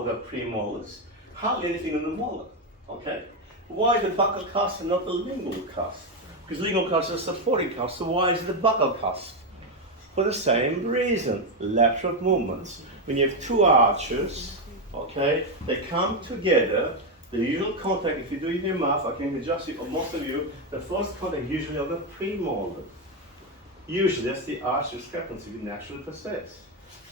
of the premolars, hardly anything in the molar. Okay? Why the buccal cusp and not the lingual cusp? Because lingual cusp is a supporting cusp, so why is it the buccal cusp? For the same reason, lateral movements. When you have two arches, okay, they come together. The usual contact, if you do it in your mouth, I can adjust it for most of you, the first contact usually on the premolar. Usually that's the arch discrepancy we naturally possess.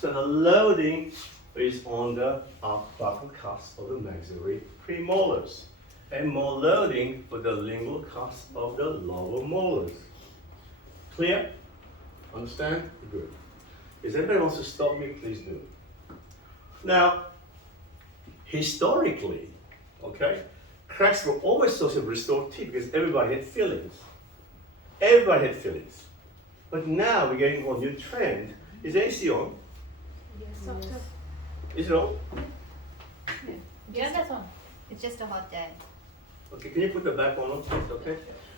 So the loading is on the buccal cusp of the maxillary premolars, and more loading for the lingual cusp of the lower molars. Clear? Understand? Good. If anybody wants to stop me, please do. Now, historically, okay, cracks were always associated with restored teeth because everybody had fillings. Everybody had fillings. But now we're getting a new trend. Is AC on? Yes. Is it on? Yeah, that's on. It's just a hot day. Okay, can you put the back on, please? Okay.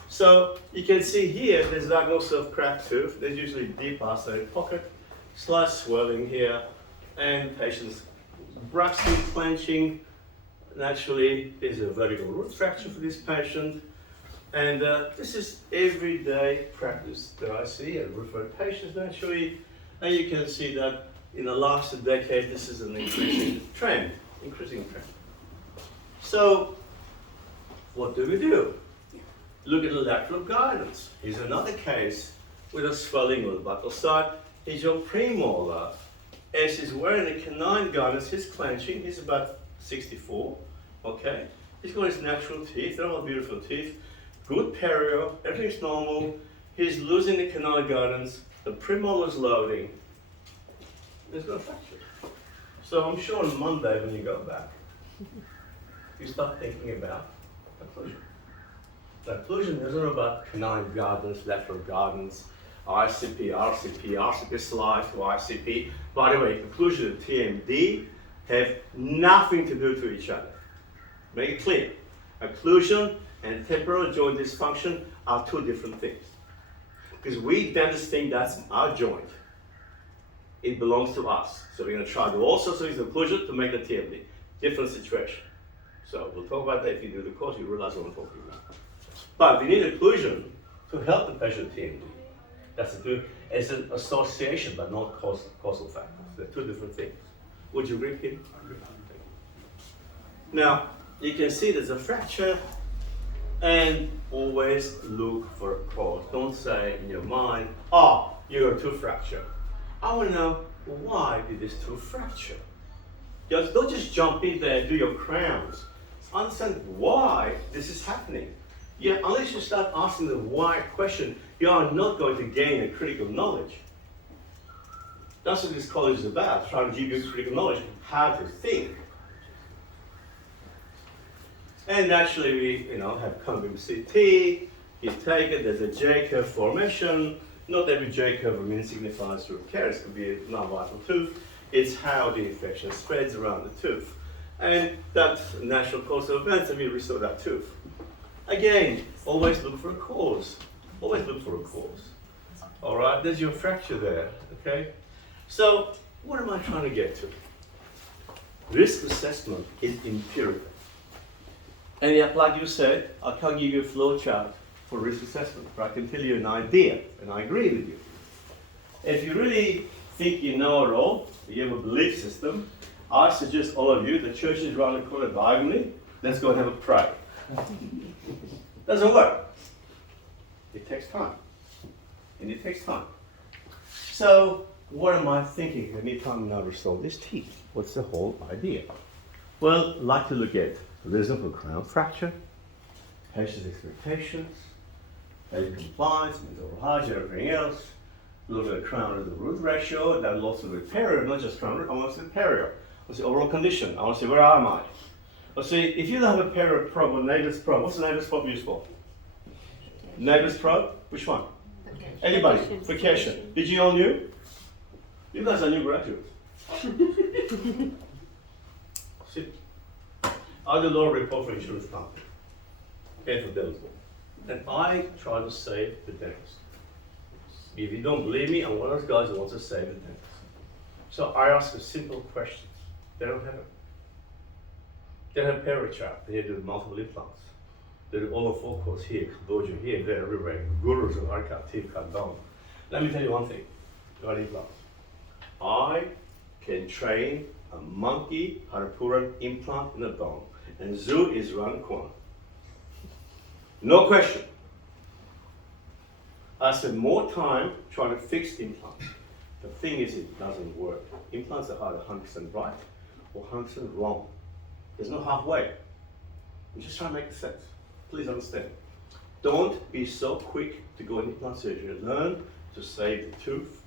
So you can see here, there's diagnosis of cracked tooth. There's usually deep isolated pocket, slight swelling here, and patient's bruxing, clenching. Naturally, there's a vertical root fracture for this patient. And this is everyday practice that I see and refer patients naturally. And you can see that in the last decade, this is an increasing trend. So, what do we do? Look at the lateral guidance. Here's another case with a swelling on the buccal side. Here's your premolar. As he's wearing a canine guidance, he's clenching. He's about 64. Okay? He's got his natural teeth. They're all beautiful teeth. Good perio. Everything's normal. He's losing the canine guidance. The premolar is loading. There's no fracture. So I'm sure on Monday when you go back, you start thinking about occlusion. The occlusion isn't about canine guidance, lateral guidance, ICP, RCP slide to ICP. By the way, occlusion and TMD have nothing to do to each other. Make it clear. Occlusion and temporal joint dysfunction are two different things. Because we dentists think that's our joint. It belongs to us. So we're going to try to do all sorts of things with occlusion to make the TMD. Different situation. So we'll talk about that. If you do the course, you realize what I'm talking about. But we need occlusion to help the patient TMD. That's the two. It's an association, but not causal factors. They're two different things. Would you agree, Kim? Now, you can see there's a fracture, and always look for a cause. Don't say in your mind, oh, you got a tooth fracture. I want to know, why did this tooth fracture? Don't just jump in there and do your crowns. Understand why this is happening. Yeah, unless you start asking the why question, you are not going to gain a critical knowledge. That's what this college is about, trying to give you critical knowledge, how to think. And naturally, we have congruent CT, you take it, there's a J-curve formation. Not every J-curve signifies root caries, it could be a non-vital tooth. It's how the infection spreads around the tooth. And that's a natural course of events, and we restore that tooth. Again, always look for a cause. Always look for a cause. All right, there's your fracture there, okay? So, what am I trying to get to? Risk assessment is empirical. And yet, like you said, I can't give you a flow chart for risk assessment, but I can tell you an idea, and I agree with you. If you really think you know it all, you have a belief system, I suggest all of you, the church is around the corner diagonally, let's go and have a pray. Doesn't work. It takes time. And it takes time. So, what am I thinking anytime I restore this teeth? What's the whole idea? Well, I'd like to look at reason for crown fracture, patient's expectations, patient compliance, mental hygiene, everything else. Look at the crown to the root ratio, that will also be perio, not just crown root, I want to see perio. I want to see overall condition, I want to see where am I. Let's see, if you don't have a perio probe or neighbor's probe, what's the neighbor's probe used for? Neighbor's probe? Which one? Anybody? Vacation. Did you all knew? You guys are new graduates. See, I do a lot of report for insurance company and for dental. And I try to save the dentist. If you don't believe me, I'm one of those guys who wants to save the dentist. So I ask a simple question. They don't have it. They have paratrap. They do multiple implants. They do all of focus here, Cambodia here, there, everywhere. Gurus and archive team cut down. Let me tell you one thing about implants. I can train a monkey how to put an implant in a bone, and zoo is around the corner. No question. I spend more time trying to fix implants. The thing is, it doesn't work. Implants are either 100% right or 100% wrong. There's no halfway. I'm just trying to make sense. Please understand. Don't be so quick to go into implant surgery. Learn to save the tooth,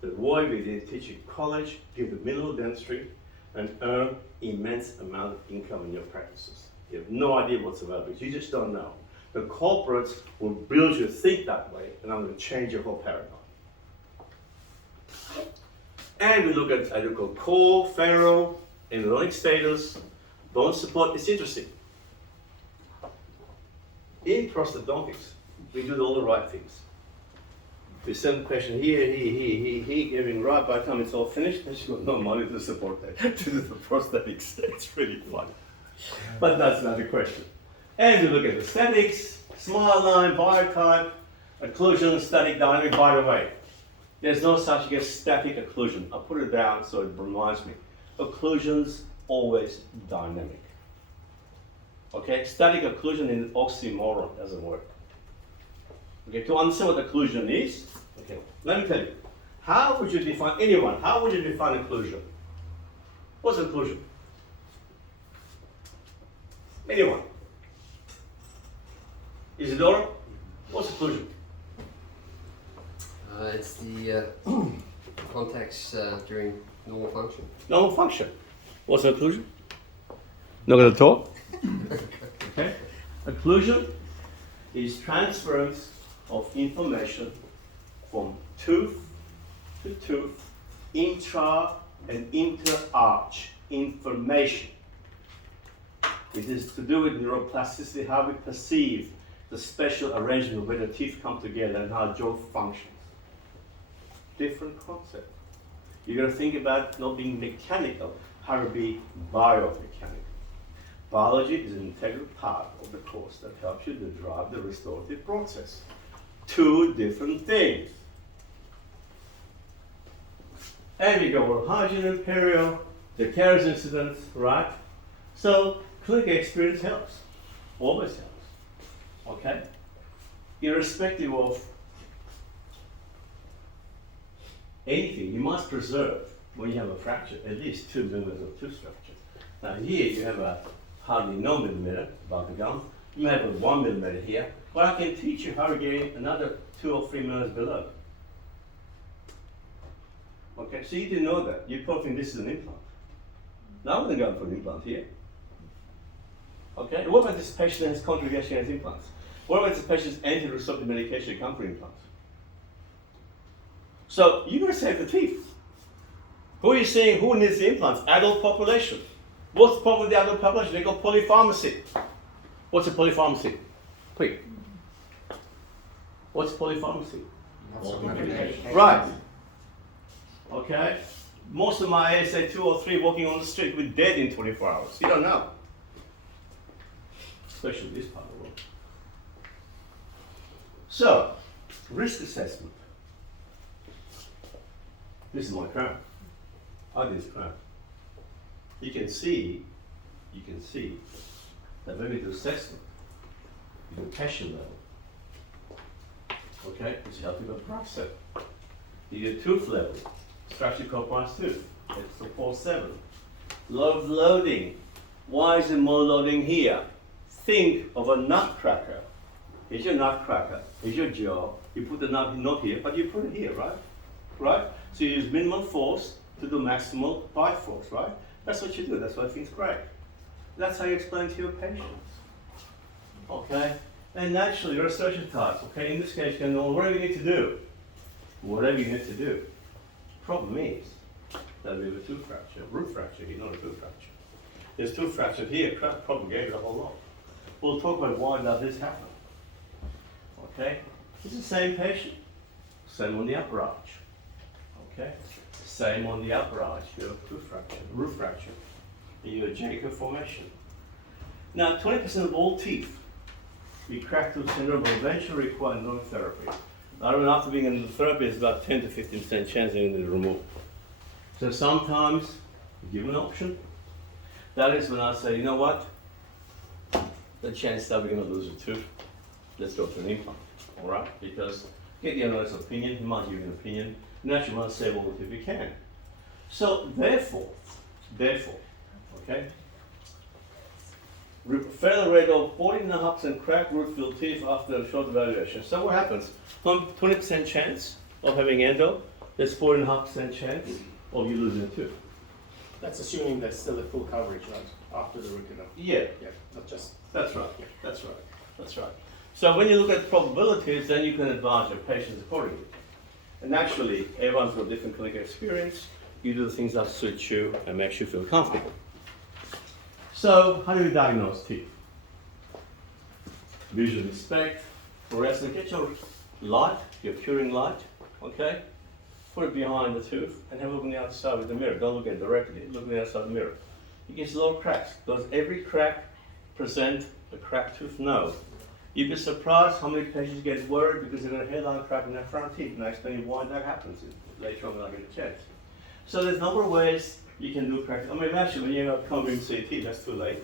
the way we did teach in college, give the minimal dentistry, and earn immense amount of income in your practices. You have no idea what's available. You just don't know. The corporates will build you to think that way, and I'm going to change your whole paradigm. And we look at what we call core, pharaoh, embryonic status, bone support. It's interesting. In prosthodontics, we do all the right things. We send the patient here, giving right. By the time it's all finished, then she's got no money to support that, to do the prosthetics. It's really fun. But that's not the question. And we look at aesthetics, smile line, biotype, occlusion, static, dynamic. By the way, there's no such thing as static occlusion. I'll put it down so it reminds me. Occlusion's always dynamic. Okay, static occlusion is an oxymoron, doesn't work. Okay, to understand what occlusion is, okay, let me tell you. How would you define, anyone, how would you define occlusion? What's occlusion? Anyone? Isidoro, what's occlusion? It's the context during normal function. Normal function. What's occlusion? Not going to talk? Okay. Occlusion is transference of information from tooth to tooth, intra and inter-arch information. It is to do with neuroplasticity, how we perceive the special arrangement where the teeth come together and how jaw functions. Different concept. You're going to think about not being mechanical, how to be biomechanical. Biology is an integral part of the course that helps you to drive the restorative process. Two different things. And we go over hygiene and perio, the caries incidents, right? So clinical experience helps, always helps, okay? Irrespective of anything, you must preserve, when you have a fracture, at least 2 millimeters of tooth structure. Now here you have a hardly no millimeter above the gum. You may have a 1 millimeter here, but I can teach you how to gain another 2 or 3 millimeters below. Okay, so you didn't know that. You probably think this is an implant. Now I'm going to go for an implant here. Okay, and what about this patient that has contraindication as implants? What about this patient's anti-resorptive medication come for implants? So you're going to save the teeth. Who are you seeing? Who needs the implants? Adult population. What's the problem with the adult population? They got polypharmacy. What's a polypharmacy? Quick. What's polypharmacy? Right. Okay. Most of my ASA 2 or 3 walking on the street will be dead in 24 hours. You don't know. Especially this part of the world. So, risk assessment. This is my crown. I did this crown. You can see that when we do assessment, you do passion level. Okay, it's healthy but process. You do tooth level, structure compromised tooth. It's the 4-7. Loading. Why is there more loading here? Think of a nutcracker. Here's your nutcracker. Here's your jaw. You put the nut not here, but you put it here, right? Right? So you use minimum force to do maximal bite force, right? That's what you do. That's why things break. That's how you explain to your patients. Okay? And naturally, restoration types. Okay? In this case, you know whatever you need to do. Whatever you need to do. Problem is that we have a tooth fracture, root fracture here, not a tooth fracture. There's tooth fracture here, propagated a whole lot. We'll talk about why does this happen. Okay? It's the same patient. Same on the upper arch. Okay? Same on the upper arch. You have a tooth fracture, roof fracture. You have a Jacob formation. Now, 20% of all teeth we crack tooth syndrome will eventually require neurotherapy. I mean, after being in therapy, it's about 10 to 15% chance they're going to remove. So sometimes, give an option. That is when I say, you know what? The chance that we're going to lose a tooth, let's go to an implant, all right? Because get the owner's opinion, he might give you an opinion, and actually want to save all the teeth you can. So therefore, okay, failure rate of 14.5% cracked root-filled teeth after a short evaluation. So what happens? From 20% chance of having endo, there's 4.5% chance of you losing a tooth. That's assuming there's still a full coverage, right? After the root canal. Yeah. Yeah, not just. That's right. Yeah. That's right. That's right. So when you look at probabilities, then you can advise your patients accordingly. And naturally, everyone's got different clinical experience. You do the things that suit you and makes you feel comfortable. So how do you diagnose teeth? Visual inspect, fluorescent, get your light, your curing light, okay? Put it behind the tooth and have a look on the outside with the mirror. Don't look at it directly, look on the outside of the mirror. It gets little cracks. Does every crack present a cracked tooth? No. You'd be surprised how many patients get worried because they've got a hairline crack in their front teeth, and I explain you why that happens later on when I get a chance. So there's a number of ways you can do crack. I mean, actually, when you come in CT, that's too late.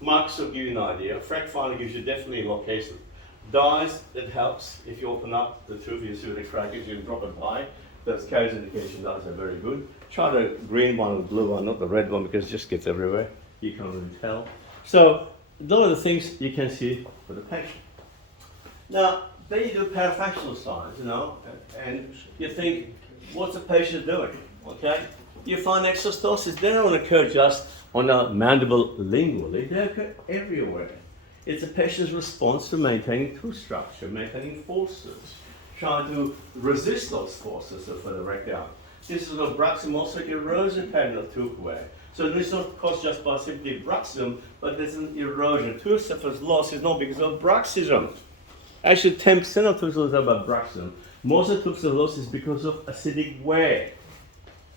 Marks will give you an idea. Frac finder gives you definitely a location. Dyes, it helps. If you open up the tooth, you see where the crack is, you can drop a dye. Those case indication dyes are very good. Try the green one or the blue one, not the red one, because it just gets everywhere. You can't really tell. So, those are the things you can see for the patient. Now, then you do parafactional signs, you know, and you think, what's the patient doing? Okay? You find exostosis, they don't occur just on a mandible lingually, they occur everywhere. It's a patient's response to maintaining tooth structure, maintaining forces, trying to resist those forces for the rectal. This is a bruxism erosion pattern of tooth wear. So it's not caused just by simply bruxism, but there's an erosion. Tooth surface loss is not because of bruxism. Actually, 10% of tooth loss are about bruxism. Most of tooth loss is because of acidic wear.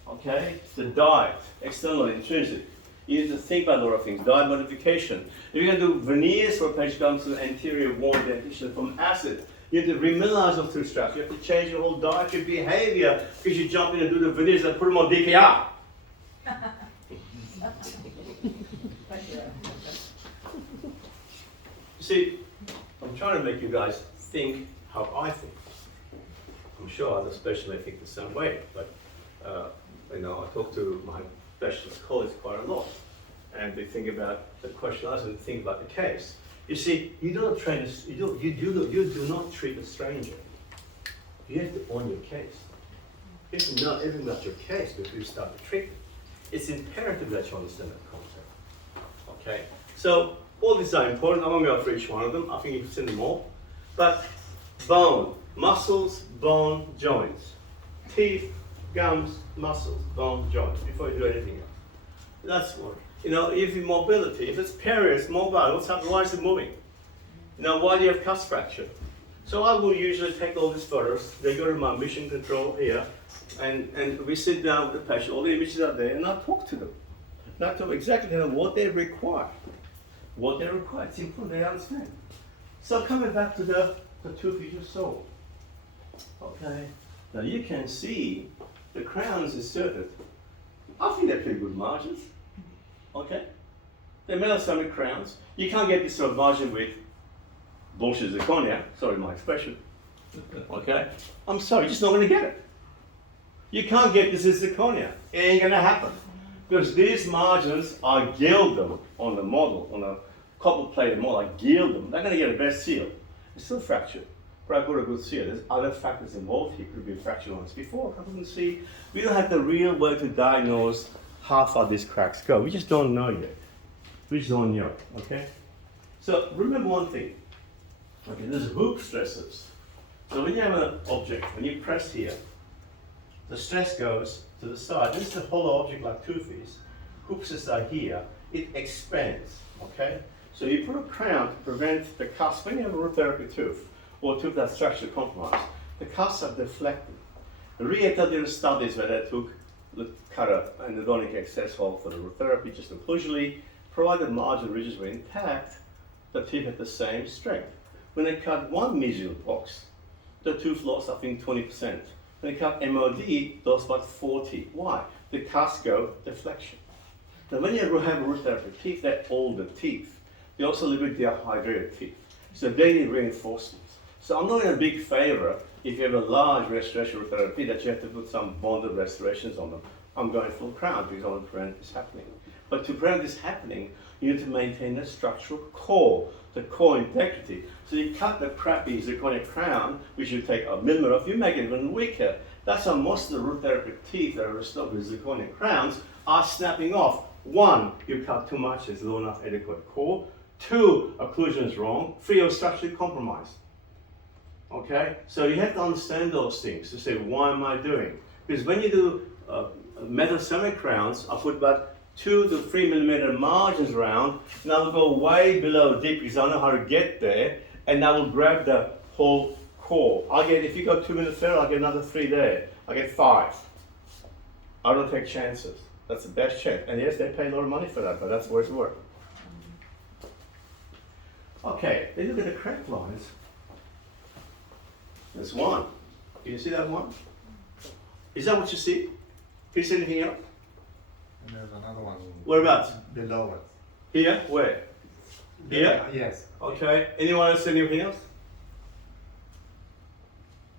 Okay? The diet, external, intrinsic. You need to think about a lot of things. Diet modification. If you're going to do veneers for a patient comes to anterior wall dentition from acid, you have to remineralize the tooth structure. You have to change your whole dietary behavior because you jump in and do the veneers and put them on DPR. You see, I'm trying to make you guys think how I think. I'm sure other specialists think the same way, but you know, I talk to my specialist colleagues quite a lot, and they think about the question I ask and think about the case. You see, you don't train. You do not treat a stranger. You have to own your case. You have to know everything about your case before you start the treatment. It's imperative that you understand that concept. Okay, so all these are important. I won't go through each one of them. I think you've seen them all. But bone, muscles, bone, joints, teeth, gums, muscles, bone, joints. Before you do anything else, that's one. You know, if it's mobility, if it's period, it's mobile. What's happening? Why is it moving? You know, why do you have cuff fracture? So I will usually take all these photos. They go to my mission control here, and we sit down with the patient. All the images are there, and I talk to them. And I tell exactly what they require. What they require. It's important they understand. So coming back to the tooth you just saw. Okay. Now you can see the crowns inserted. I think they're pretty good margins. Okay? They're metasemic crowns. You can't get this sort of margin with bullshit zirconia. Sorry, my expression. Okay? I'm sorry, you're just not going to get it. You can't get this as zirconia. It ain't going to happen. Because these margins, I gild them on the model, on a copper plated model. I gild them. They're going to get a best seal. It's still fractured. But I got a good seal. There's other factors involved here. Could have been fractured once before. I couldn't see. We don't have the real way to diagnose how far these cracks go. We just don't know yet. We just don't know. Okay? So remember one thing. Okay, there's hoop stresses. So when you have an object, when you press here, the stress goes to the side. This is a hollow object like tooth is. Hoop stresses are here. It expands. Okay? So you put a crown to prevent the cusp. When you have a root therapy tooth, or tooth that's structure compromised, the cusps are deflected. The re-etabled studies where they took the cutter and the donic access hole for the root therapy just occlusally, provided the margin ridges were intact, the teeth had the same strength. When they cut one mesial box, the tooth lost, I think, 20%. When they cut MOD, they lost about 40. Why? The cuts go deflection. Now, when you have root therapy teeth, they're older teeth. They also live with dehydrated teeth. So they need reinforcements. So I'm not in a big favor if you have a large restoration root therapy that you have to put some bonded restorations on them. I'm going full crown because I want to prevent this happening. But to prevent this happening, you need to maintain the structural core, the core integrity. So you cut the crappy zirconia crown, which you take a millimeter off, you make it even weaker. That's how most of the root therapy teeth that are restored with zirconia crowns are snapping off. One, you cut too much, there's low enough adequate core. Two, occlusion is wrong. Three, you're structurally compromised. Okay? So you have to understand those things to say, why am I doing? Because when you do metal ceramic crowns, I put about 2 to 3 millimeter margins around, and I will go way below deep because I know how to get there, and I will grab the whole core. If you go 2 minutes there, I'll get another 3 there. I get 5. I don't take chances. That's the best chance. And yes, they pay a lot of money for that, but that's worth the work. Okay, then look at the crack lines. There's one. Can you see that one? Is that what you see? Can you see anything else? And there's another one Whereabouts? below it. Here? Where? Here? Yes. Okay. Anyone else see anything else?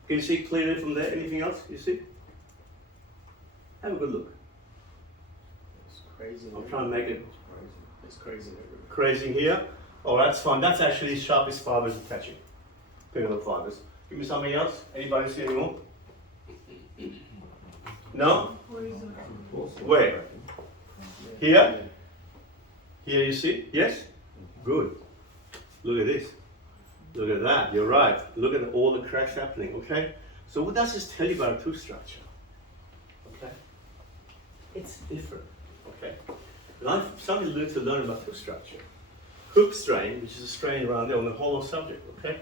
Can you see clearly from there? Anything else you see? Have a good look. It's crazy. I'm trying to make it It's crazy. crazy here. Oh, that's fine. That's actually sharpest fibers attaching. Pinnacle fibers. Give me something else. Anybody see any more? No? Where? Here? Here you see? Yes? Good. Look at this. Look at that. You're right. Look at all the cracks happening, okay? So what does this tell you about a tooth structure? Okay? It's different, okay? And I've something to learn about tooth structure. Hook strain, which is a strain around there on the hollow subject, okay?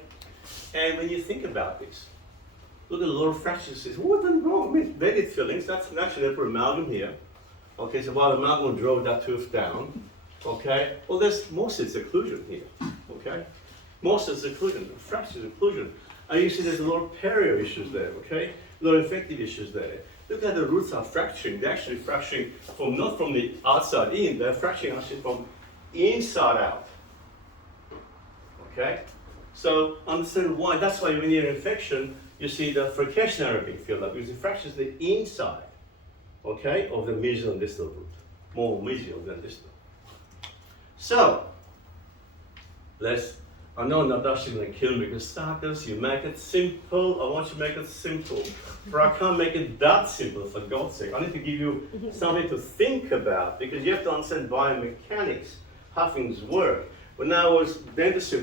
And when you think about this, look at a lot of fractures. What went wrong? I mean, they did fillings. That's naturally they put amalgam here. Okay, so while amalgam drove that tooth down, okay, well, there's most of its occlusion here, okay? Most of its occlusion, fractures occlusion. And you see there's a lot of perio issues there, okay? A lot of infective issues there. Look at the roots are fracturing. They're actually fracturing from not from the outside in, they're fracturing actually from inside out. Okay? So understand why. That's why when you're in infection, you see the frication area being filled up because it fractures the inside, okay, of the mesial and distal root. More mesial than distal. So, I know Nadash's going to kill me because Sarkis, you make it simple. I want you to make it simple. But I can't make it that simple, for God's sake. I need to give you something to think about because you have to understand biomechanics, how things work. When I was dentistry,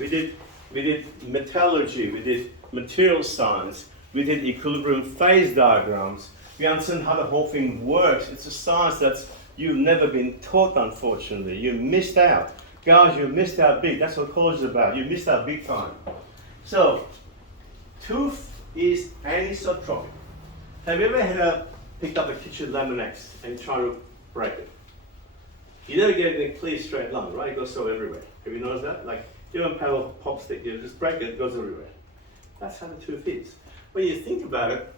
we did metallurgy, we did material science, we did equilibrium phase diagrams. We understand how the whole thing works. It's a science that you've never been taught, unfortunately. You missed out. Guys, you missed out big. That's what college is about. You missed out big time. So, tooth is anisotropic. Have you ever picked up a kitchen Laminex and try to break it? You never get it in a clear straight line, right? It goes so everywhere. Have you noticed that? Like, you don't have a pop stick, you just break it goes everywhere. That's how the tooth is. When you think about it,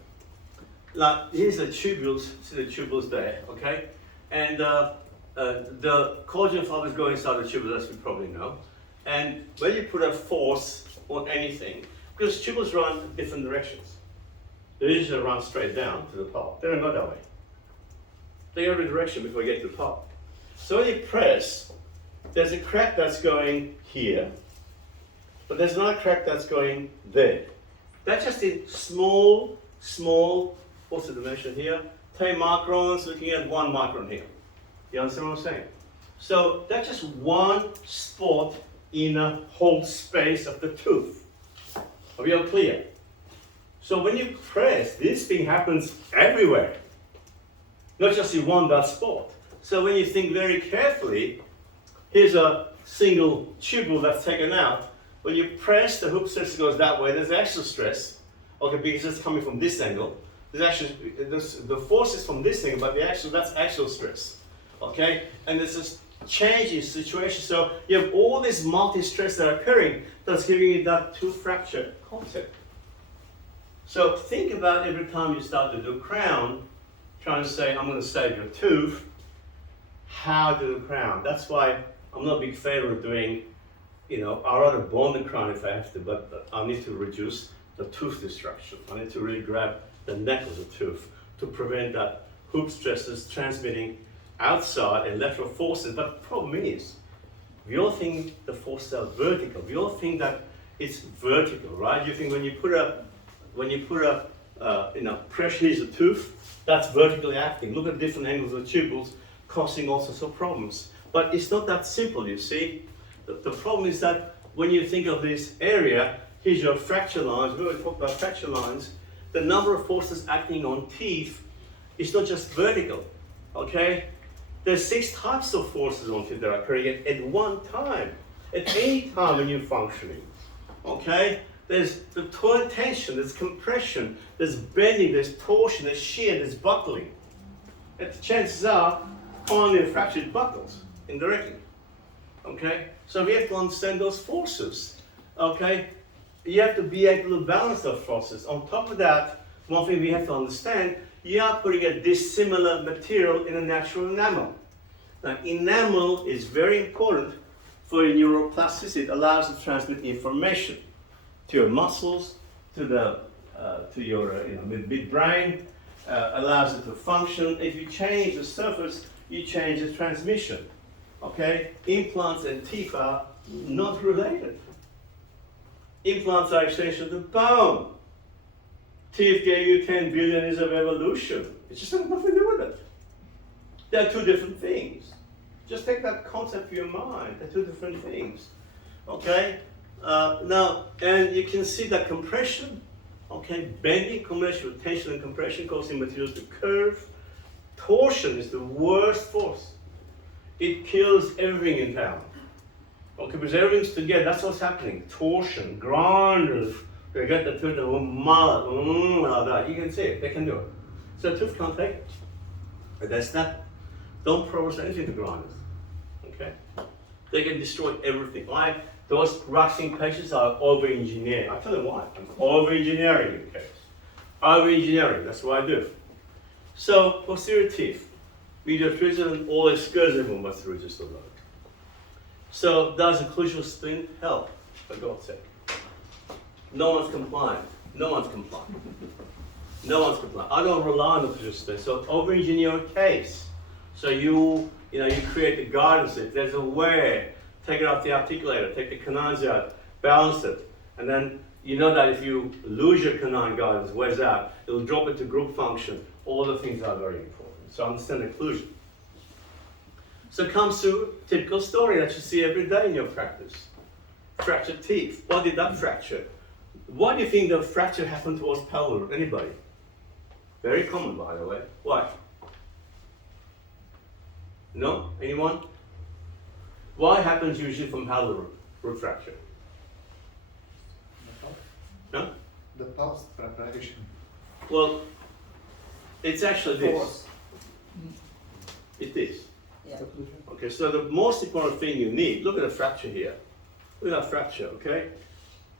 like, here's the tubules, see the tubules there, okay? And the collagen fibers go inside the tubules, as we probably know. And when you put a force on anything, because tubules run different directions. They usually run straight down to the top. They don't go that way. They go every direction before you get to the top. So when you press, there's a crack that's going here, but there's another crack that's going there. That's just in small, what's the dimension here? 10 microns, looking at 1 micron here. You understand what I'm saying? So that's just one spot in a whole space of the tooth. Are we all clear? So when you press, this thing happens everywhere, not just in one that spot. So when you think very carefully, here's a single tubule that's taken out. When you press, the hook stress goes that way. There's axial stress, okay, because it's coming from this angle. There's actually the force is from this angle, but that's axial stress, okay. And there's this change in situation. So you have all these multi-stress that are occurring that's giving you that tooth fracture concept. So think about every time you start to do crown, trying to say, I'm going to save your tooth, how to do crown. That's why I'm not a big fan of doing, I'd rather bond the crown if I have to, but I need to reduce the tooth destruction. I need to really grab the neck of the tooth to prevent that hoop stresses transmitting outside and lateral forces. But the problem is, we all think the forces are vertical. We all think that it's vertical, right? You think when you put a pressure is a tooth, that's vertically acting. Look at different angles of the tubules, causing all sorts of problems. But it's not that simple, you see. The problem is that when you think of this area, here's your fracture lines. We already talked about fracture lines. The number of forces acting on teeth is not just vertical, okay? There's 6 types of forces on teeth that are occurring at one time, at any time when you're functioning, okay? There's the tension, there's compression, there's bending, there's torsion, there's shear, there's buckling. And the chances are, finally a fracture buckles indirectly, okay? So we have to understand those forces, okay? You have to be able to balance those forces. On top of that, one thing we have to understand, you are putting a dissimilar material in a natural enamel. Now, enamel is very important for your neuroplasticity. It allows you to transmit information to your muscles, to your midbrain, allows it to function. If you change the surface, you change the transmission. Okay? Implants and teeth are not related. Implants are extension of the bone. Teeth gave you 10 billion years of evolution. It just has nothing to do with it. They're 2 different things. Just take that concept to your mind. They're 2 different things. Okay? Now, and you can see that compression, okay, bending, combination with tension and compression causing materials to curve. Torsion is the worst force. It kills everything in town. Okay, because everything's together, that's what's happening. Torsion, grinders, they get the tooth, mullet, like that. You can see it, they can do it. So the tooth can't take it. But that's not, don't provoke anything to grinders. Okay? They can destroy everything. Those rusting patients are over-engineered. I'll tell you why. I'm over-engineering your case. Over-engineering, that's what I do. So, posterior teeth. Medial frisson and all excursion movements through just a lot. So, does occlusal splint help? For God's sake. No one's compliant. No one's compliant. No one's compliant. I don't rely on occlusal splint. So, over-engineer a case. So you create the guidance. If there's a wear, take it off the articulator, take the canines out, balance it, and then you know that if you lose your canine guidance, wears out, it'll drop it to group function. All the things are very important. So understand occlusion. So comes to typical story that you see every day in your practice. Fractured teeth. Why did that fracture? Why do you think the fracture happened towards pelvic root? Anybody? Very common, by the way. Why? No? Anyone? Why happens usually from pelvic root fracture? No? The post preparation. Well, it's actually this. It is. Yeah. Okay, so the most important thing you need, look at the fracture here. Look at that fracture, okay?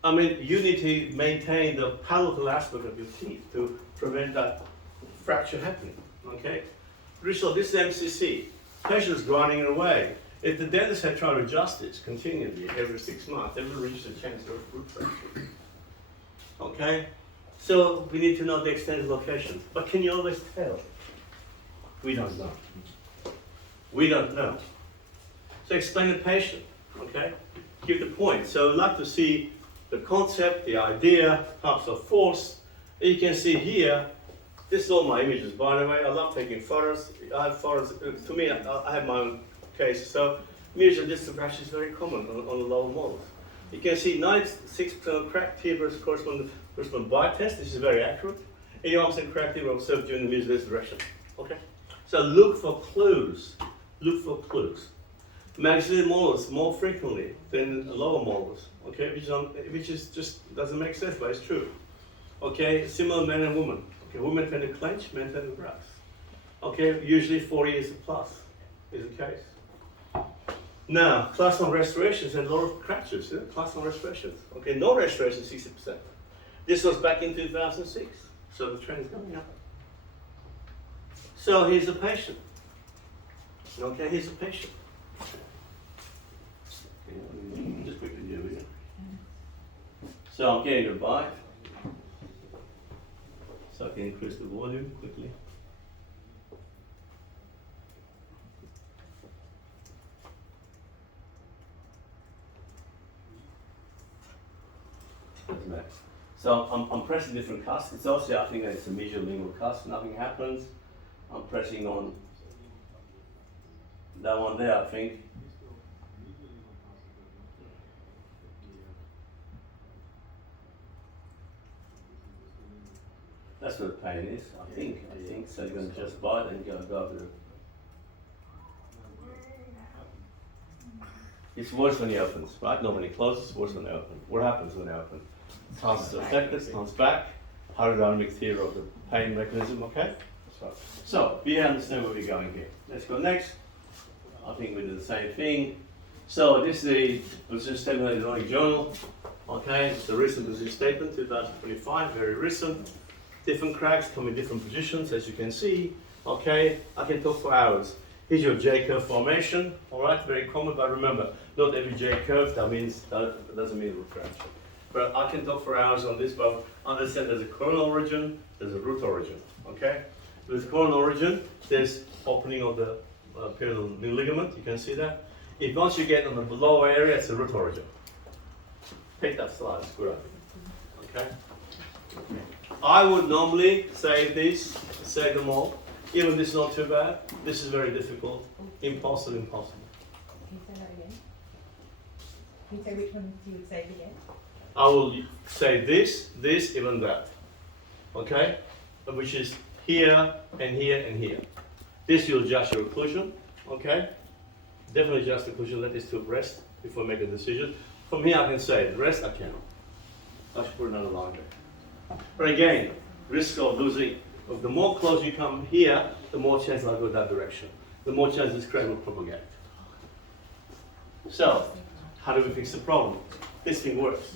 I mean, you need to maintain the palatal aspect of your teeth to prevent that fracture happening, okay? Rachel, this is MCC. Patient is grinding it away. If the dentist had tried to adjust this continually every 6 months, they would reach the chance of root fracture. Okay? So we need to know the extended location. But can you always tell? We don't know. We don't know. So explain the patient, okay? Give the point. So I'd like to see the concept, the idea, types of force. And you can see here, this is all my images, by the way. I love taking photos. I have photos. To me, I have my own case. So mutual distal fracture is very common on the lower models. You can see 96% of cracked teeth correspond by test. This is very accurate. 81% cracked teeth were observed during the mutual distal direction. Okay? So look for clues. Look for clues. Maxillary molars more frequently than lower molars. Okay, which is just doesn't make sense, but it's true. Okay, similar men and women. Okay, women tend to clench, men tend to brace. Okay, usually 40 years plus is the case. Now, class 1 restorations and a lot of fractures, class 1 restorations. Okay, no restoration, 60%. This was back in 2006, so the trend is going up. So here's a patient. Okay, here's a patient. Just quickly deal with it. So I'm getting a bite. So I can increase the volume quickly. Doesn't matter. So I'm pressing different cuts. It's also, I think that it's a medial lingual cusp. Nothing happens. I'm pressing on that one there, I think. That's where the pain is, I think. So you're going to just bite and go over the... It's worse when it opens, right? Not when it closes, it's worse when it opens. What happens when it opens? It comes affected, it comes back. Hydrodynamic theory of the pain mechanism, okay? So, we understand where we're going here. Let's go next. I think we do the same thing. So, this is the position statement in the Economic Journal. Okay, it's a recent position statement, 2025, very recent. Different cracks come in different positions, as you can see. Okay, I can talk for hours. Here's your J-curve formation. All right, very common, but remember, not every J-curve, that doesn't mean refraction. But I can talk for hours on this, but understand there's a coronal origin, there's a root origin. Okay, with coronal origin, there's opening of the pyramidal ligament. You can see that. If once you get on the lower area, it's a root origin. Take that slide, it's good. Okay. I would normally say this, say them all. Even this is not too bad. This is very difficult. Impossible. Can you say that again? Can you say which one you would say again? I will say this, even that. Okay? Which is here and here and here. This you'll adjust your occlusion. Okay? Definitely adjust the occlusion. Let this tube rest before I make a decision. From here I can say the rest I cannot. I should put another line there. But again, risk of losing, the more close you come here, the more chance I'll go that direction. The more chance this crank will propagate. So, how do we fix the problem? This thing works.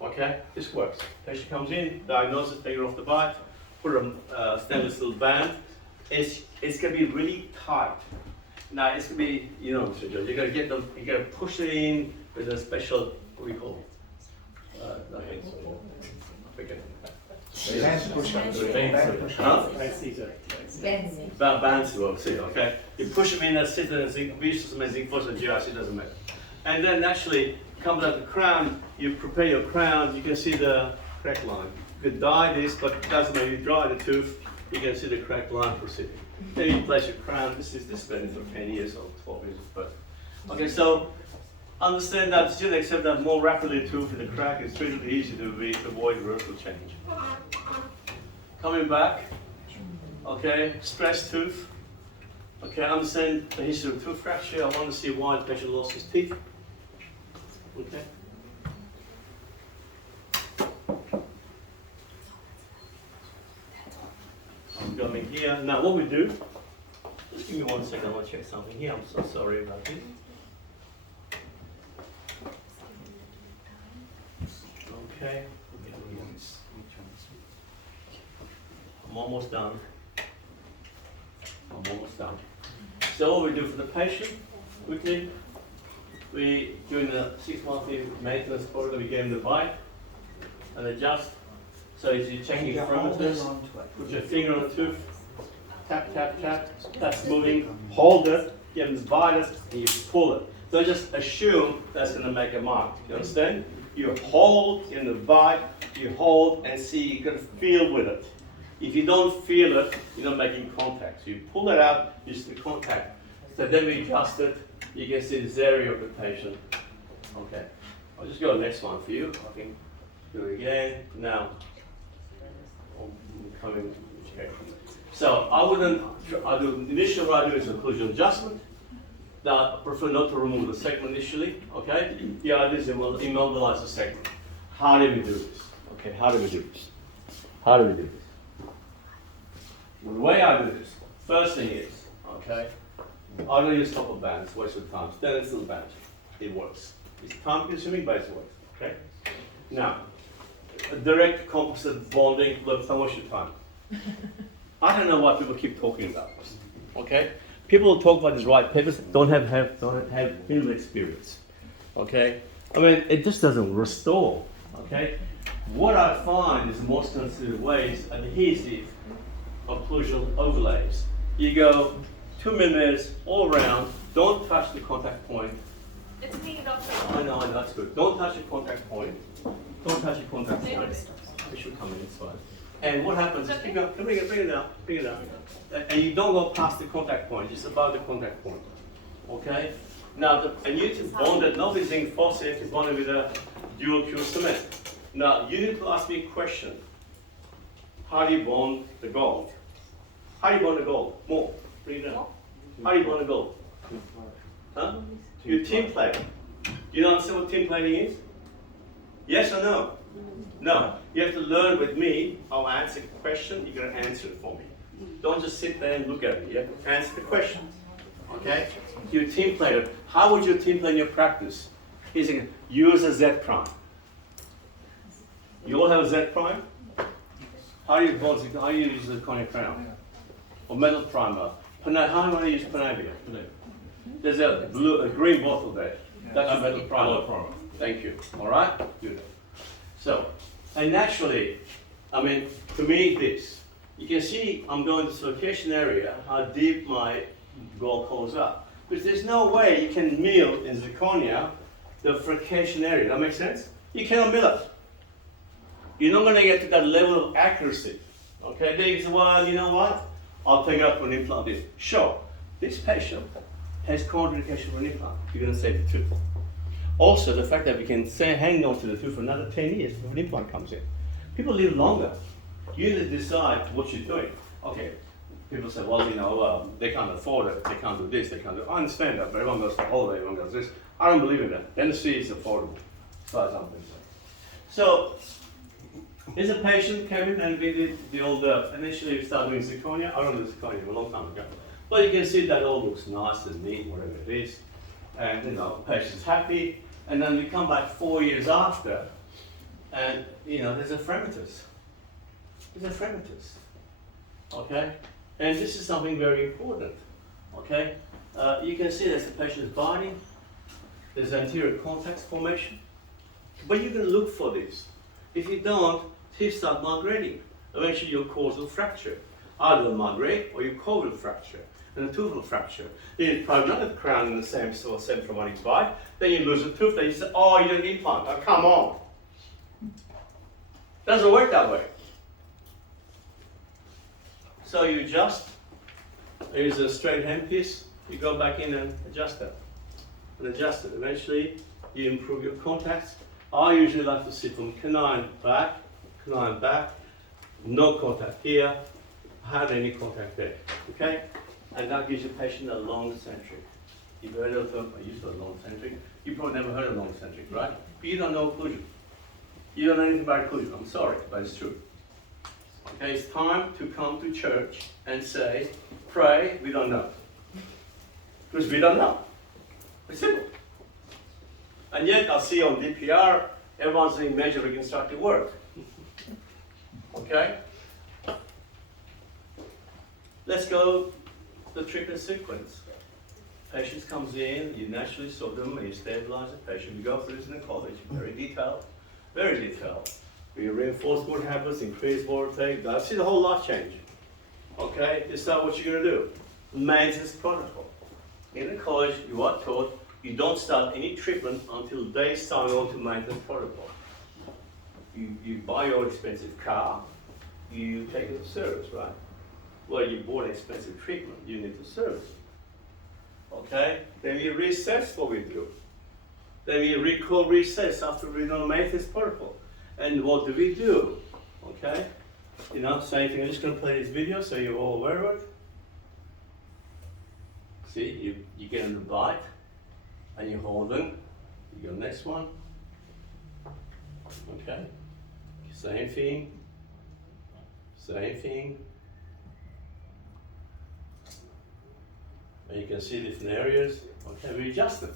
Okay, this works. Patient comes in, diagnosis, take it off the bite, put a stainless steel band. It's going to be really tight. Now it's going to be, you know, Mr. George, you're going to get them, you're going to push it in with a special, what do we call it? Band push-up. Huh? Bands will see, okay? You push them in and sit there and zinc, vicious and zinc force and GRC, doesn't matter. And then actually, comes out the crown, you prepare your crown, you can see the crack line. You could dye this, but it doesn't matter, you dry the tooth, you can see the crack line proceeding. Then you place your crown, this has been for 10 years or 12 years, but. Okay, so, understand that still accept that more rapidly tooth in the crack is really easy to avoid reversal change. Coming back, okay, stress tooth. Okay, understand the history of tooth fracture. I want to see why the patient lost his teeth. Okay. I'm coming here. Now what we do, just give me 1 second, I want to check something here. I'm so sorry about this. Okay. I'm almost done. So what we do for the patient, quickly, we, during the 6-monthly maintenance program, we gave him the bite and adjust. So as you're checking your parameters, put your finger on the tooth, tap, tap, tap, that's moving, hold it, give him the bite it, and you pull it. Don't just assume that's going to make a mark, you understand? You hold in the bite, you hold and see, you can feel with it. If you don't feel it, you're not making contact. So you pull it out, you see the contact. So then we adjust it, you can see this area of the patient. Okay, I'll just go to the next one for you. I can do it again. Now, I'm coming, okay. So I do initial what I do is occlusion adjustment. Now, I prefer not to remove the segment initially, okay? The idea is to immobilize the segment. How do we do this? Okay, how do we do this? The way I do this, first thing is, okay, I don't use copper bands, waste of time. Stainless steel band, it works. It's time consuming, but it works, okay? Now, direct composite bonding, look, so much of time. I don't know why people keep talking about this, okay? People talk about these right papers, don't have field experience, okay? I mean, it just doesn't restore, okay? What I find is the most considered way is adhesive occlusal overlays. You go 2 millimeters all around, don't touch the contact point. It's me, doctor. I know, that's good. Don't touch the contact point. Don't touch the contact point. It should come in, it's fine. And what happens is, keep going, bring it down. And you don't go past the contact point, just above the contact point. Okay? Now, and you need to bond it, not with zinc phosphate, you have to bond it with a dual pure cement. Now, you need to ask me a question. How do you bond the gold? How do you bond the gold? More. Bring it down. How do you bond the gold? Huh? You tin plate. You don't understand what tin plating is? Yes or no? No. You have to learn with me. I'll answer the question. You're going to answer it for me. Don't just sit there and look at me. You have to answer the question. Okay? You tin plater. How would you tin plate in your practice? Here's again. Use a Z prime. You all have a Z prime? How do you bond? How do you use the zirconia crown? Or metal primer? How do you use Panavia? There's a green bottle there. That's a metal primer. Thank you. All right? Good. So, and naturally, I mean, to me, this. You can see I'm going to this location area, how deep my gold goes up. Because there's no way you can mill in zirconia the frication area. That makes sense? You cannot mill it. You're not going to get to that level of accuracy. Okay? They say, well, you know what? I'll take it up for an implant. Sure. This patient has contraindication for an implant. You're going to save the tooth. Also, the fact that we can hang on to the tooth for another 10 years before an implant comes in. People live longer. You need to decide what you're doing. Okay, people say, well, you know, they can't afford it, they can't do this, they can't do it. I understand that, but everyone goes to holiday, everyone does this. I don't believe in that. Dentistry is affordable, as far as I'm concerned. So, here's a patient came in and we did the old, initially we started doing zirconia. I don't do zirconia a long time ago. But you can see that all looks nice and neat, whatever it is. And, you know, the patient's happy. And then we come back 4 years after, and, you know, there's a fremitus. There's a fremitus. Okay? And this is something very important. Okay? You can see there's the patient's body. There's anterior contact formation. But you can look for this. If you don't, teeth start migrating. Eventually you'll cause a fracture. Either migrate or you caudal fracture. And a tooth will fracture. Then you put another crown in the same traumatic bite. Then you lose a tooth. Then you say, oh, you don't need implant. Oh, come on. Doesn't work that way. So you adjust. Here's a straight handpiece. You go back in and adjust it. And adjust it. Eventually, you improve your contacts. I usually like to sit from canine back, no contact here, hardly any contact there. Okay? And that gives your patient a long centric. You've heard of them, I used to long centric. You probably never heard of long centric, right? But you don't know occlusion. You don't know anything about occlusion. I'm sorry, but it's true. Okay, it's time to come to church and say, pray, we don't know. Because we don't know. It's simple. And yet, I'll see on DPR, everyone's doing major reconstructive work. Okay? Let's go the treatment sequence. Patient comes in, you naturally saw them, and you stabilize the patient. We go through this in the college, very detailed, very detailed. We reinforce good habits, increase water take. I see the whole life change. Okay, decide what you're going to do. Maintenance protocol. In the college, you are taught you don't start any treatment until they sign on to maintenance protocol. You buy your expensive car, you take it to service, right? Well, you bought an expensive treatment, you need to service it. Okay? Then you reassess what we do. Then we recess after we know maintenance protocol. And what do we do? Okay? You know, same thing. I'm just going to play this video so you're all aware of it. See, you get in the bite and you hold them. You go next one. Okay? Same thing. Same thing. And you can see different areas. Okay, we adjust them.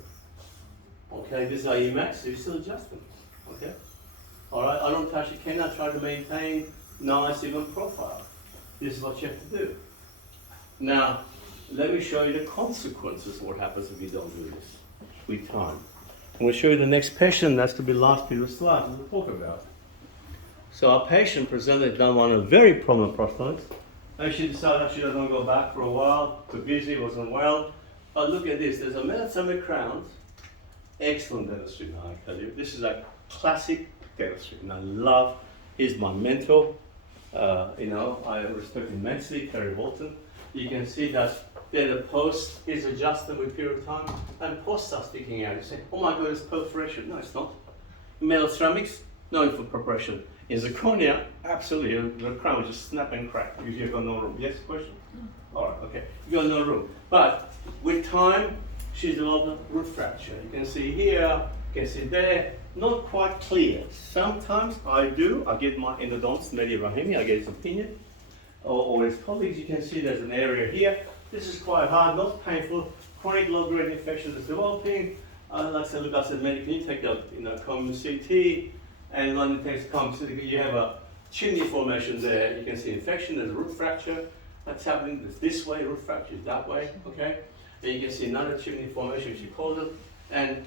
Okay, these are Emax, so you still adjust them. Okay? Alright, I don't touch it, cannot try to maintain nice even profile. This is what you have to do. Now, let me show you the consequences of what happens if you don't do this with time. I'm going to show you the next patient, that's going to be the last few slides we'll talk about. So our patient presented done one of very prominent prostatitis, and she decided she doesn't want to go back for a while, too busy, wasn't well. But look at this, there's a metasemic crown, excellent dentistry now, I tell you. This is a classic dentistry, and I love, he's my mentor. I respect immensely, Terry Bolton. You can see that there the post is adjusted with period of time, and posts are sticking out. You say, oh my God, it's perforation. No, it's not. Metal ceramics, no need for preparation. In zirconia, absolutely, the crown will just snap and crack. You've got no room. Yes, question? All right, okay. You've got no room. But with time, she's developed a root fracture. You can see here, you can see there, not quite clear. Sometimes I get my endodontist, Mehdi Rahimi, I get his opinion, or his colleagues. You can see there's an area here. This is quite hard, not painful. Chronic low-grade infection is developing. Like I said, look, I said, Mehdi, can you take the common CT? And when it takes common CT, you have a chimney formation there. You can see infection, there's a root fracture. That's happening this way, root fracture is that way, okay? And you can see another chimney formation, she calls it, and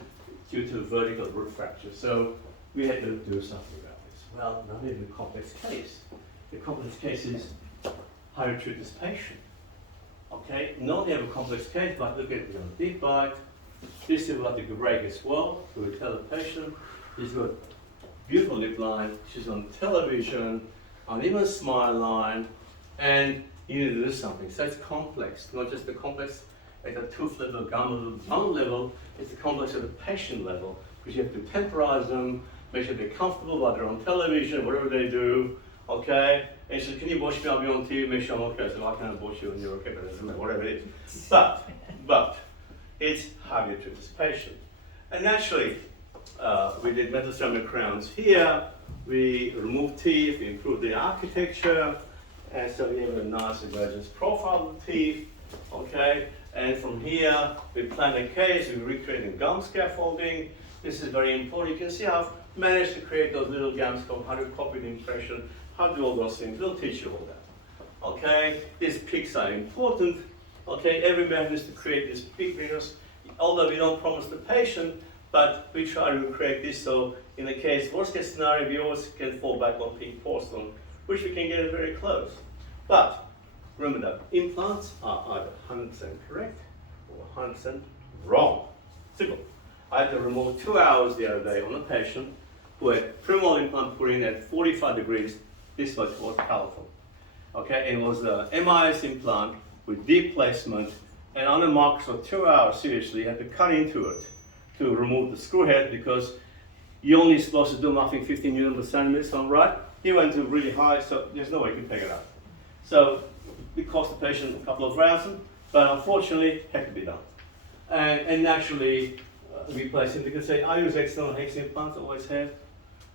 due to vertical root fracture. So we had to do something about this. Well, now we have a complex case. The complex case is how to treat this patient. Okay, not have a complex case, but look at deep bite. This is what the break as well. So we tell the patient, she's got beautiful lip line, she's on television, uneven smile line, and you need to do something. So it's complex, not just the complex at the tooth level, gum level, it's the complex at the patient level, because you have to temporize them, make sure they're comfortable while they're on television, whatever they do, okay? And she said, can you watch me? I'll be on TV, make sure I'm okay. So I can't watch you and you're okay, but it doesn't matter, whatever it is. But it's how you treat this patient. And naturally, we did metaceramic crowns here, we removed teeth, we improved the architecture, and so we have a nice emergence profile of the teeth, okay? And from here, we plan a case, we recreating gum scaffolding. This is very important. You can see how I've managed to create those little gum scaffolding, how to copy the impression, how to do all those things. We'll teach you all that, okay? These peaks are important, okay? Every man needs to create these peak videos, although we don't promise the patient, but we try to create this so in the case, worst case scenario, we always can fall back on pink porcelain, which we can get very close. But remember that implants are either 100% correct or 100% wrong. Simple. I had to remove 2 hours the other day on a patient who had premolar implant put in at 45 degrees. This much was powerful. Okay, it was a MIS implant with deep placement, and on the microscope, 2 hours, seriously, you had to cut into it to remove the screw head because you're only supposed to do nothing 15 newton per centimeter, so right? He went to really high, so there's no way you can take it out. So it cost the patient a couple of $1,000, but unfortunately, it had to be done. And naturally, we place him because say, I use external hex implants, always have.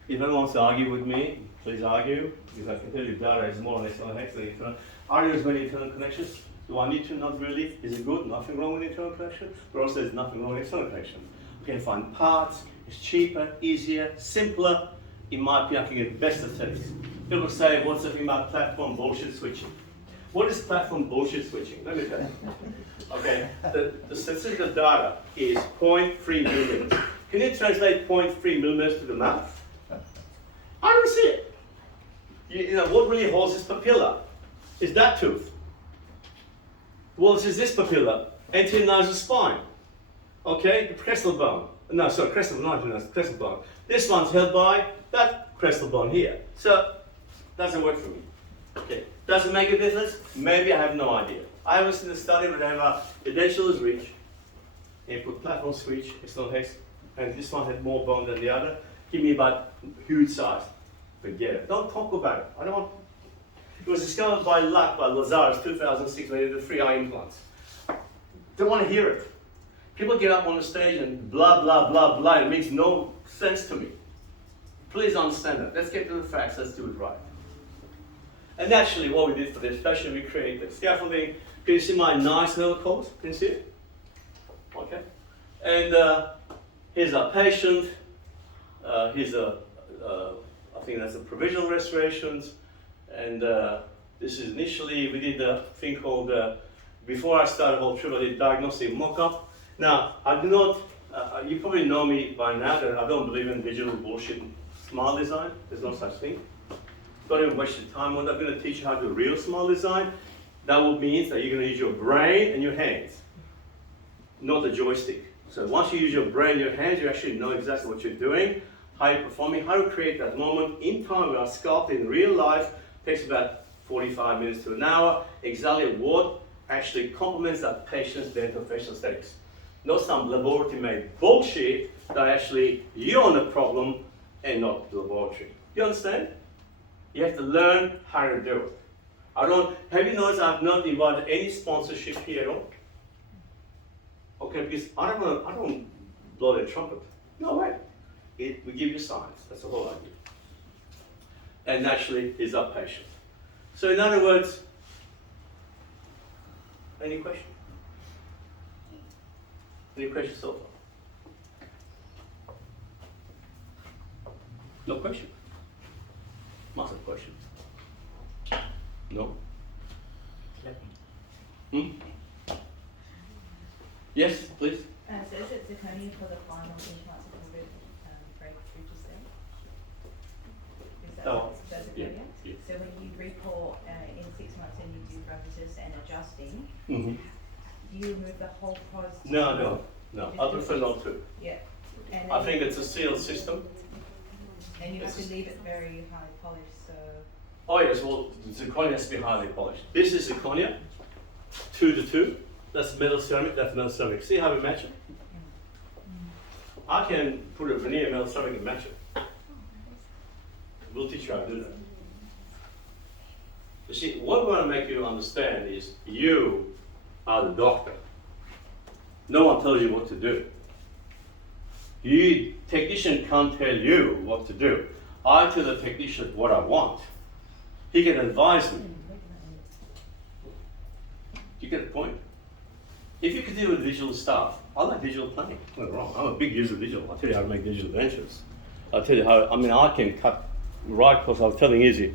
If anyone wants to argue with me, please argue, because I can tell you data is more on external hex than internal. I use many internal connections. Do I need to? Not really. Is it good? Nothing wrong with internal connection. But also there's nothing wrong with external connection. We can find parts, it's cheaper, easier, simpler. In my opinion, I can get best aesthetics. People say, what's the thing about platform bullshit switching? What is platform bullshit switching? Let me tell you. Okay, the statistical data is 0.3 millimeters. Can you translate 0.3 millimeters to the mouth? I don't see it. You know, what really holds this papilla is that tooth. What is this papilla? Anterior nasal spine. Okay, the crestal bone. No, sorry, crestal bone, not crestal bone. This one's held by that crestal bone here. So, doesn't work for me. Okay, does it make a difference? Maybe, I have no idea. I haven't seen a study where they have the edentulous reach, and put platform switch, it's not hex, and this one had more bone than the other. Give me about huge size. Forget it. Don't talk about it. I don't want. It was discovered by luck by Lazarus 2006 when they did the 3 eye implants. Don't want to hear it. People get up on the stage and blah, blah, blah, blah. It makes no sense to me. Please understand that. Let's get to the facts. Let's do it right. And naturally, what we did for this patient, we created scaffolding. Can you see my nice nerve colors? Can you see it? Okay. And here's our patient. Here's I think that's the provisional restorations. And this is initially, we did a thing called, before I started the whole trip, I did diagnostic mock-up. Now, I do not, you probably know me by now that I don't believe in digital bullshit smile design. There's no such thing. Don't even waste your time on that. I'm going to teach you how to do real smile design. That would mean that you're going to use your brain and your hands, not the joystick. So once you use your brain and your hands, you actually know exactly what you're doing, how you're performing, how to create that moment in time. We are sculpting in real life. Takes about 45 minutes to an hour. Exactly what actually complements that patient's dental facial aesthetics. Not some laboratory-made bullshit that actually you're on the problem and not the laboratory. You understand? You have to learn how to do it. Have you noticed I've not invited any sponsorship here at all? Okay, because I don't blow the trumpet. No way. We give you science. That's the whole idea. And naturally, is our patient. So in other words, any question? Any questions so far? No question? Must have questions. No? Yes, please. So is it zirconia for the final implants of the breakthrough to stem? Is that Oh, that's yeah, zirconia? yeah. So when you report in 6 months and you do gravitas and adjusting, Mm-hmm. do you remove the whole process? No. I prefer not to. Yeah. And I then- think it's a sealed system. And you have to leave it very highly polished, so. Oh yes, well, zirconia has to be highly polished. This is zirconia, 2 to 2. That's metal ceramic, that's metal ceramic. See how we match it? I can put a veneer metal ceramic and match it. We'll teach you how to do that. You see, what we want to make you understand is you are the doctor. No one tells you what to do. You technician can't tell you what to do. I tell the technician what I want. He can advise me. You get the point? If you could deal with digital stuff, I like digital planning. Not wrong. I'm a big user of digital. I'll tell you how to make digital ventures. I'll tell you how, I can cut right because I was telling Izzy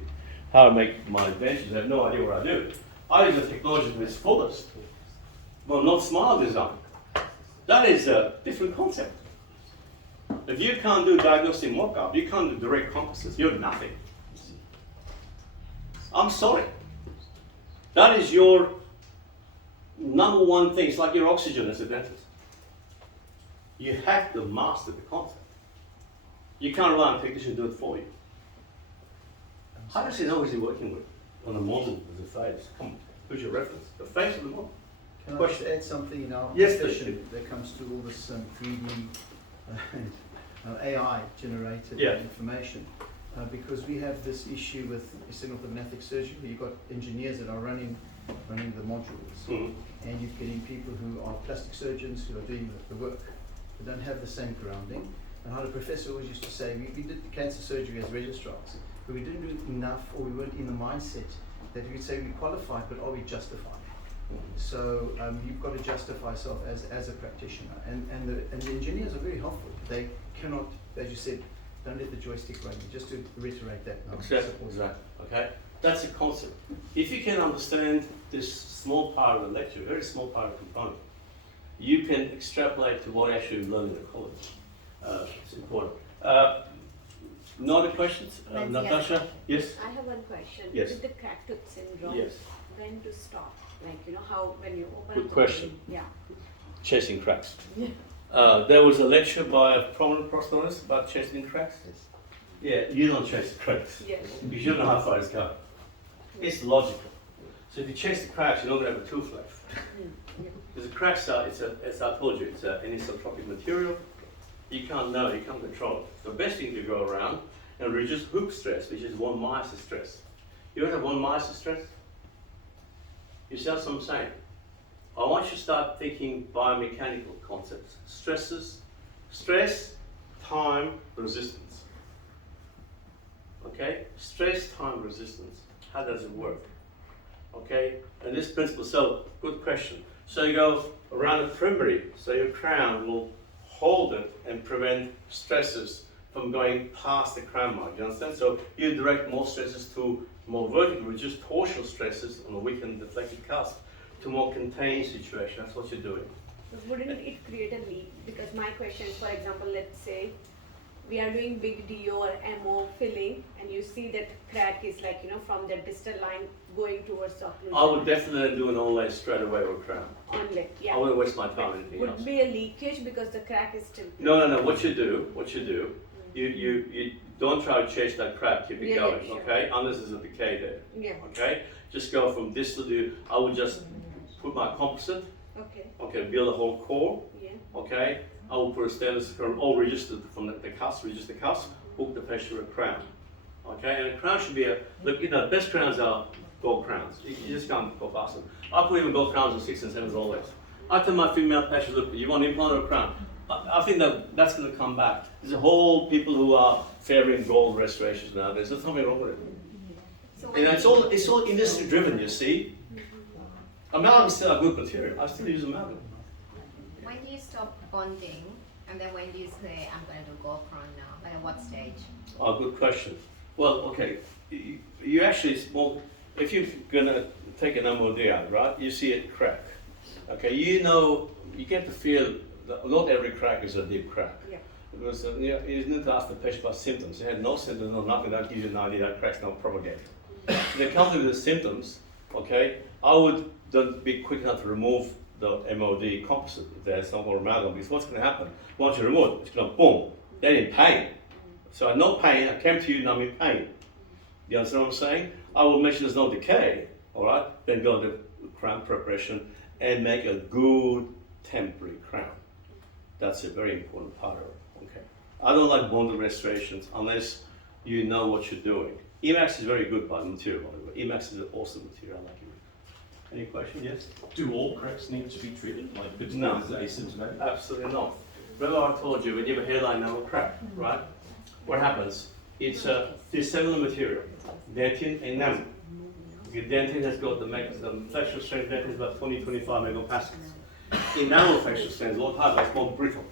how to make my ventures. I have no idea what I do. I use the technology to its fullest. Well, not smile design. That is a different concept. If you can't do diagnostic mock-up, you can't do direct compasses, you're nothing. I'm sorry. That is your number one thing. It's like your oxygen as a dentist. You have to master the concept. You can't rely on a technician to do it for you. How does he know who he's working with on a model with the face? Come on, who's your reference? The face of the model. Can I Question. just add something in our Yes, profession that comes to all this 3D AI generated Yeah. information? Because we have this issue with orthodontic surgery, where you've got engineers that are running the modules, Mhm. and you're getting people who are plastic surgeons who are doing the work, who don't have the same grounding. And how the professor always used to say, we did cancer surgery as registrars, but we didn't do enough, or we weren't in the mindset that we could say we qualified, but are we justified? So you've got to justify yourself as a practitioner, and the engineers are very helpful. They cannot, as you said, don't let the joystick run you. Just to reiterate that. Exactly. Okay, that's a concept. If you can understand this small part of the lecture, very small part of the component, you can extrapolate to what actually you learn in the college. It's important. No other questions? Nancy, Natasha? Yes? I have one question. Yes. With the cracked tooth syndrome, Yes. when to stop? Like, how when you open Good up the question. vein- Yeah. Chasing cracks. There was a lecture by a prominent prosthetist about chasing cracks. Yeah, you don't chase the cracks. Yes. Because you don't know how far it's going. It's logical. So if you chase the cracks, you're not going to have a tooth left. Because the cracks are, as I told you, it's an anisotropic material. You can't know, you can't control it. The best thing to go around and reduce hoop stress, which is one Myers stress. You ever have one Myers stress? You see what I'm saying? I want you to start thinking biomechanical concepts. Stress, time, resistance. Okay? Stress, time, resistance. How does it work? Okay, and this principle, so good question. So you go around the primary, so your crown will hold it and prevent stresses from going past the crown mark. You understand? So you direct more stresses to more vertical, reduce torsional stresses on a weakened deflected cusp to more contained situation. That's what you're doing. But wouldn't it create a leak? Because my question, for example, let's say we are doing big DO or MO filling, and you see that crack is like, you know, from the distal line going towards the occlusion. I would definitely do an onlay straight away with crown. Only, yeah. I wouldn't waste my time on anything Would else. be a leakage because the crack is still. No. What you do, you don't try to chase that crack, keep it Yeah, going, yeah, sure. okay? Unless there's a decay there, Yeah. okay? Just go from distal to, I would just put my composite, Okay. build a whole core, Yeah. okay? I will put a stainless curve, all registered from the cusp, register the cusp, hook the pressure with a crown, okay? And a crown should be look, you know, best crowns are gold crowns. You just can't go past them. I put even gold crowns on 6 and 7s always. I tell my female patients, look, you want an implant or a crown? I think that's going to come back. There's a whole people who are favoring gold restorations nowadays. There's nothing wrong with it. So And it's all industry driven, you see. Amalgam is still a good material. I still use amalgam. when do you stop bonding, and then when do you say I'm going to do gold crown now? Like at what stage? Oh, good question. Well, okay, you actually, well, if you're gonna take an MOD out, right, you see it crack. Okay, you know, you get the feel that not every crack is a deep crack. Yeah. Because you know, you need to ask the patient about symptoms. They had no symptoms, no nothing, that gives you an idea that crack's not propagated. If they come to with the symptoms, okay, I would don't be quick enough to remove the MOD composite if there's no more amalgam, because what's going to happen? Once you remove it, it's going to boom, they're in pain. So I had no pain, I came to you and I'm in pain. You understand what I'm saying? I will make sure there's no decay, all right? Then go to crown preparation and make a good temporary crown. That's a very important part of it, okay? I don't like bonded restorations unless you know what you're doing. Emax is very good by the material, by the way. Emax is an awesome material, I like it. Any question? Yes? Do all cracks need to be treated? Like, if it's No. asymptomatic? Absolutely not. Remember I told you when you have a hairline now a crack, right? What happens? It's a dissimilar material, dentin enamel. Your dentin has got the flexural strength dentin is about 20-25 megapascals. Enamel flexural strength is a lot higher, but it's more brittle.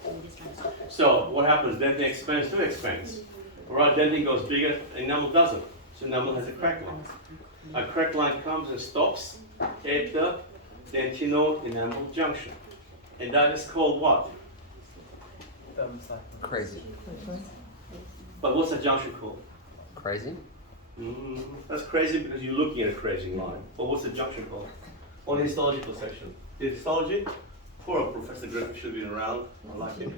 So what happens? Dentin expands to expands. Alright, dentin goes bigger, enamel doesn't. So enamel has a crack line. A crack line comes and stops at the dentino-enamel junction. And that is called what? Crazy. But what's that junction called? Crazy? That's crazy because you're looking at a crazy line. But what's the junction called? On the histological section. The histology? Poor Professor Griffith should have been around. I like him.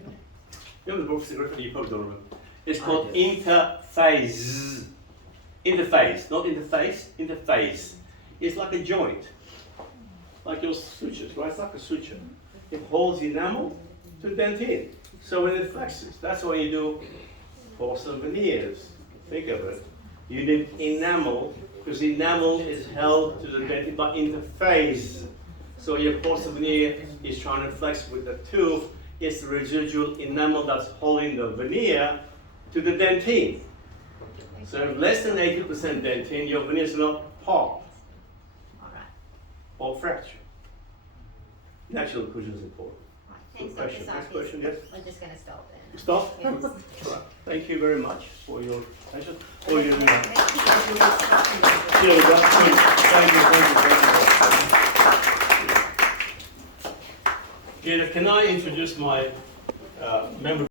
You know the Professor Griffith? You probably don't remember. It's called interphase. Interphase, not interface, interphase. It's like a joint. Like your sutures, right? It's like a suture. It holds the enamel to dentin. So when it flexes, that's why you do porcelain veneers. Think of it. You need enamel, because enamel is held to the dentin by interphase. So your porcelain veneer is trying to flex with the tooth. It's the residual enamel that's holding the veneer to the dentin. So if less than 80% dentin, your veneer is not pop Alright. or fracture. Natural occlusion is important. Thanks, Good Dr. question. Next Sarkis. question, yes? We're just going to stop there. now. Stop? Yes. Right. Thank you very much for your attention. For your, Next week. Can I introduce my member?